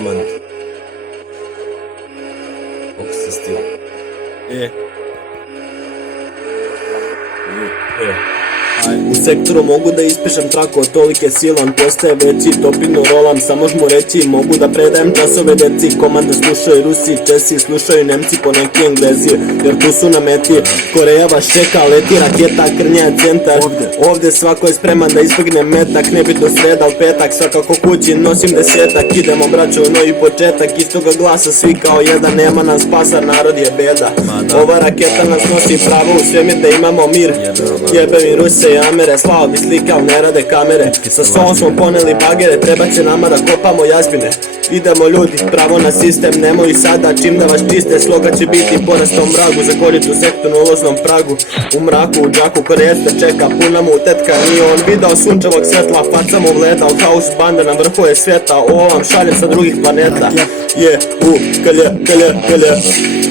Command. Kako se stil? U sektoru mogu da ispišem trako, tolike silan postaje veći, topinu rolam, samo žmu reći, mogu da predajem časove deci, komande slušaju Rusi, Česi, slušaju Nemci, poneki Englezi, jer tu su na meti, Koreja vas čeka, leti raketa, krnja je centar, ovdje svako je spreman da izbjegne metak, nebitno sreda al petak, svakako kući nosim desetak, idemo braćo u novi početak, istoga glasa svi kao jedan, nema nam spasa, narod je beda, ova raketa nas nosi pravo u svemir da imamo mir, jebem Ruse i Amere, slao bi slika, ali ne rade kamere. Sa sobom smo poneli bagere, treba će nama da kopamo jazbine. Idemo ljudi, pravo na sistem, nemoj sada čim da vas čiste. Sloga će biti ponestom mragu, za koritu sektu na uloznom pragu. U mraku, u džaku, korejac te čeka, puna mu tetka, nije on video sunčevog svetla. Faca mu vleda, od house banda na vrhu je sveta, ovo vam šaljem sa drugih planeta. Je, kalje.